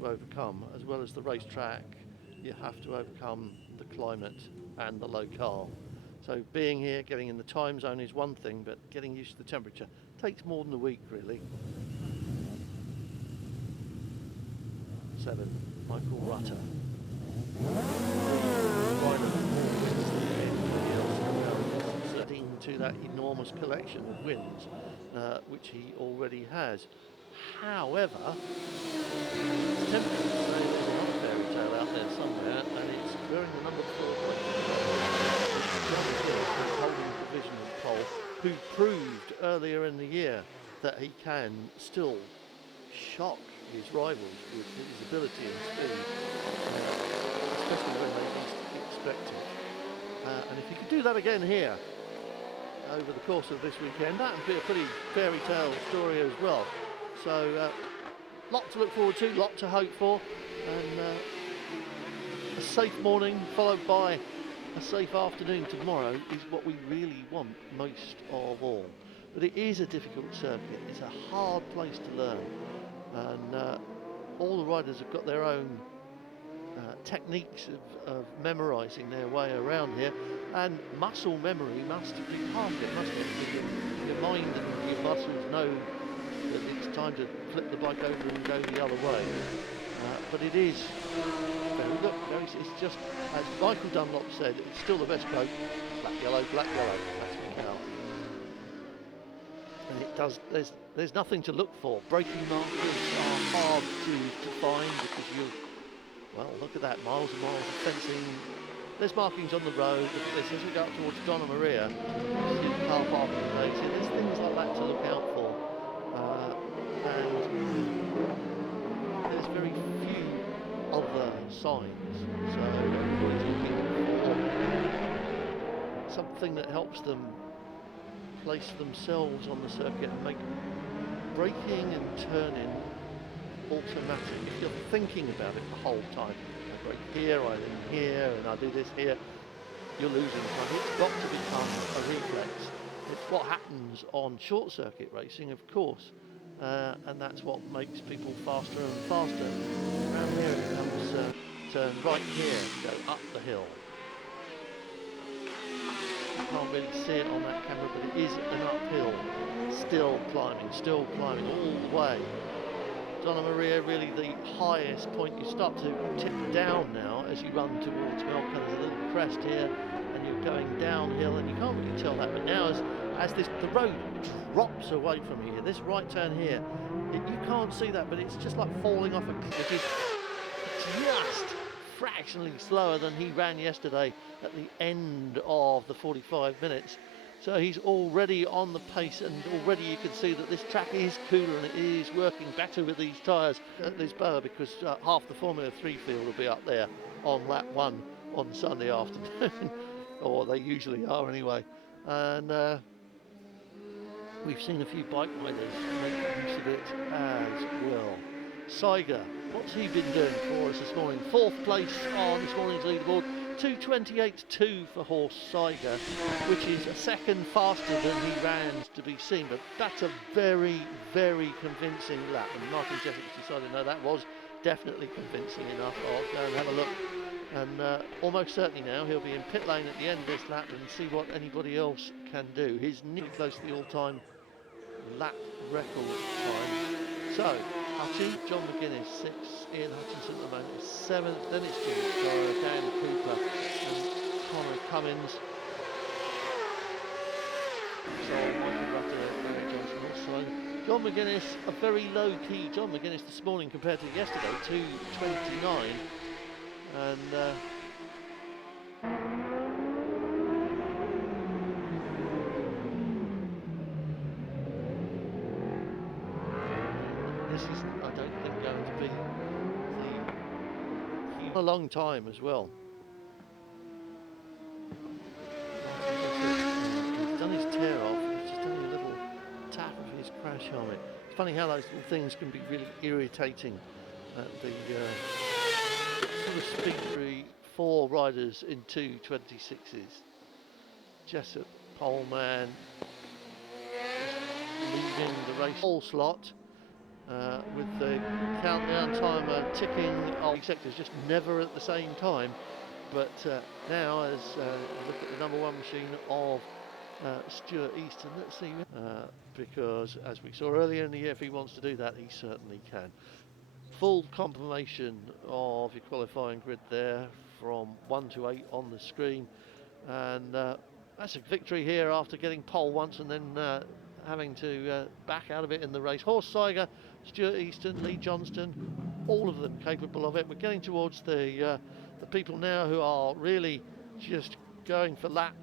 to overcome. As well as the racetrack, you have to overcome the climate and the locale. So being here, getting in the time zone is one thing, but getting used to the temperature takes more than a week, really. 7, Michael Rutter. To that enormous collection of wins, which he already has. However, it's tempting to say there's another fairy tale out there somewhere, and it's wearing the number 4 holding the divisional pole, who proved earlier in the year that he can still shock his rivals with his ability and speed, especially when they least expect it. And if he could do that again here over the course of this weekend, that would be a pretty fairy tale story as well. So lot to look forward to, lot to hope for, and a safe morning followed by a safe afternoon tomorrow is what we really want most of all. But it is a difficult circuit, it's a hard place to learn, and all the riders have got their own techniques of memorising their way around here, and muscle memory must be part of it, mustn't it? Your mind and your muscles know that it's time to flip the bike over and go the other way. But it is, look, it's just, as Michael Dunlop said, it's still the best coat, black, yellow, that's Macau. And it does, there's nothing to look for. Braking markers are hard to find because well, look at that, miles and miles of fencing. There's markings on the road. Look at this, as we go up towards Donna Maria, you see the car parking place. There's things like that to look out for. And there's very few other signs. So everybody's looking for something that helps them place themselves on the circuit and make braking and turning automatic. If you're thinking about it the whole time, I brake here, I lean here, and I do this here, you're losing time. It's got to become a reflex. It's what happens on short circuit racing, of course, and that's what makes people faster and faster. Around here it comes turn right here, go up the hill. You can't really see it on that camera, but it is an uphill. Still climbing all the way. Donna Maria, really the highest point. You start to tip down now as you run towards Melka. There's a little crest here, and you're going downhill, and you can't really tell that. But now, as the road drops away from here, this right turn here, you can't see that, but it's just like falling off a cliff. It's just fractionally slower than he ran yesterday at the end of the 45 minutes. So he's already on the pace, and already you can see that this track is cooler and it is working better with these tyres at Lisboa, because half the Formula 3 field will be up there on lap 1 on Sunday afternoon, or they usually are anyway. And we've seen a few bike riders make use of it as well. Saiger, what's he been doing for us this morning? 4th place on this morning's leaderboard. 2:28.2 for Horst Saiger, which is a second faster than he ran to be seen, but that's a very, very convincing lap. And Martin Jeffers decided, no, that was definitely convincing enough. I'll go and have a look. And almost certainly now he'll be in pit lane at the end of this lap and see what anybody else can do. He's nearly close to the all-time lap record time. So, Hutchie, John McGuinness, 6th, Ian Hutchinson at the moment is 7th, then it's Jimmy Clara, Dan Cooper and Connor Cummins. So, Michael Rutter, Barry Johnson also. John McGuinness, a very low-key John McGuinness this morning compared to yesterday, 2:29. And this is, I don't think, going to be a long time as well. He's done his tear off, he's just done a little tap of his crash helmet. It's funny how those little things can be really irritating at the sort of speed through 4 riders in 2:26s. Jessup, poleman, leaving the race pole slot. with the countdown timer ticking on sectors, just never at the same time. But now, as you look at the number one machine of Stuart Easton, let's see, because as we saw earlier in the year, if he wants to do that, he certainly can. Full confirmation of your qualifying grid there from 1 to 8 on the screen, and that's a victory here after getting pole once and then having to back out of it in the race. Horse Tiger, Stuart Easton, Lee Johnston, all of them capable of it. We're getting towards the people now who are really just going for laps